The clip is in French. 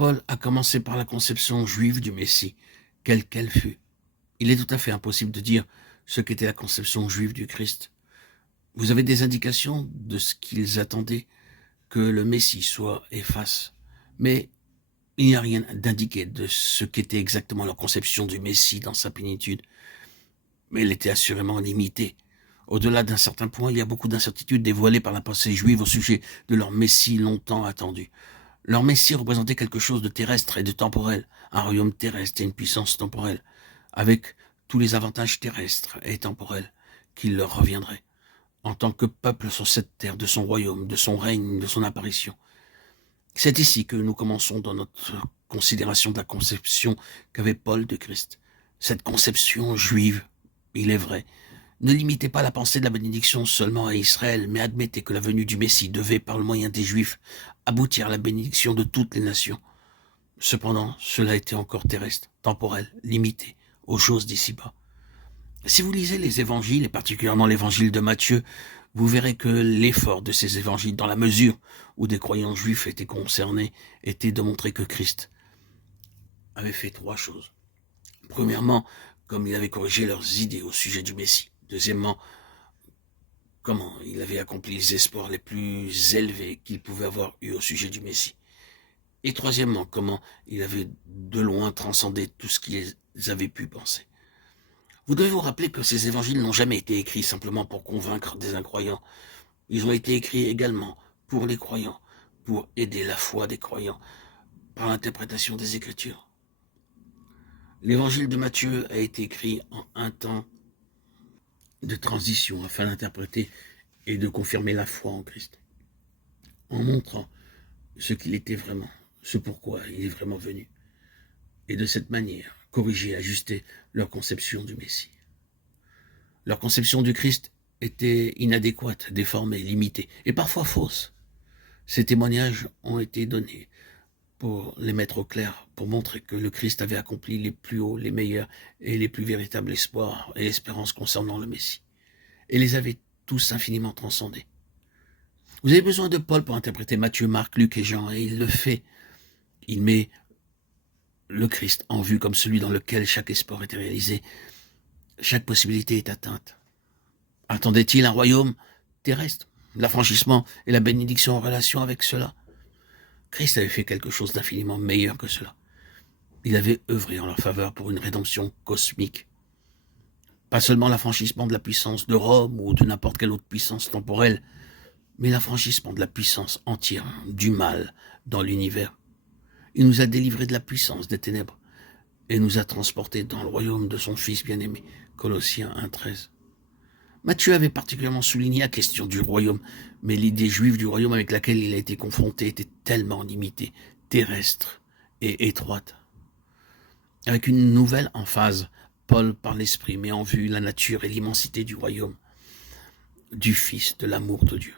Paul a commencé par la conception juive du Messie, quelle qu'elle fût. Il est tout à fait impossible de dire ce qu'était la conception juive du Christ. Vous avez des indications de ce qu'ils attendaient que le Messie soit et fasse, mais il n'y a rien d'indiqué de ce qu'était exactement leur conception du Messie dans sa plénitude. Mais elle était assurément limitée. Au-delà d'un certain point, il y a beaucoup d'incertitudes dévoilées par la pensée juive au sujet de leur Messie longtemps attendu. Leur Messie représentait quelque chose de terrestre et de temporel, un royaume terrestre et une puissance temporelle, avec tous les avantages terrestres et temporels qui leur reviendraient, en tant que peuple sur cette terre de son royaume, de son règne, de son apparition. C'est ici que nous commençons dans notre considération de la conception qu'avait Paul de Christ. Cette conception juive, il est vrai, ne limitez pas la pensée de la bénédiction seulement à Israël, mais admettez que la venue du Messie devait, par le moyen des Juifs, aboutir à la bénédiction de toutes les nations. Cependant, cela était encore terrestre, temporel, limité aux choses d'ici-bas. Si vous lisez les évangiles, et particulièrement l'évangile de Matthieu, vous verrez que l'effort de ces évangiles, dans la mesure où des croyants juifs étaient concernés, était de montrer que Christ avait fait trois choses. Premièrement, comme il avait corrigé leurs idées au sujet du Messie. Deuxièmement, comment il avait accompli les espoirs les plus élevés qu'ils pouvaient avoir eu au sujet du Messie. Et troisièmement, comment il avait de loin transcendé tout ce qu'ils avaient pu penser. Vous devez vous rappeler que ces évangiles n'ont jamais été écrits simplement pour convaincre des incroyants. Ils ont été écrits également pour les croyants, pour aider la foi des croyants, par l'interprétation des Écritures. L'évangile de Matthieu a été écrit en un temps de transition afin d'interpréter et de confirmer la foi en Christ, en montrant ce qu'il était vraiment, ce pourquoi il est vraiment venu, et de cette manière corriger et ajuster leur conception du Messie. Leur conception du Christ était inadéquate, déformée, limitée, et parfois fausse. Ces témoignages ont été donnés pour les mettre au clair, pour montrer que le Christ avait accompli les plus hauts, les meilleurs et les plus véritables espoirs et espérances concernant le Messie, et les avait tous infiniment transcendés. Vous avez besoin de Paul pour interpréter Matthieu, Marc, Luc et Jean, et il le fait. Il met le Christ en vue comme celui dans lequel chaque espoir était réalisé, chaque possibilité est atteinte. Attendait-il un royaume terrestre, l'affranchissement et la bénédiction en relation avec cela? Christ avait fait quelque chose d'infiniment meilleur que cela. Il avait œuvré en leur faveur pour une rédemption cosmique. Pas seulement l'affranchissement de la puissance de Rome ou de n'importe quelle autre puissance temporelle, mais l'affranchissement de la puissance entière du mal dans l'univers. Il nous a délivrés de la puissance des ténèbres et nous a transportés dans le royaume de son Fils bien-aimé. Colossiens 1,13. Matthieu avait particulièrement souligné la question du royaume, mais l'idée juive du royaume avec laquelle il a été confronté était tellement limitée, terrestre et étroite. Avec une nouvelle emphase, Paul, par l'Esprit, met en vue la nature et l'immensité du royaume, du Fils, de l'amour de Dieu.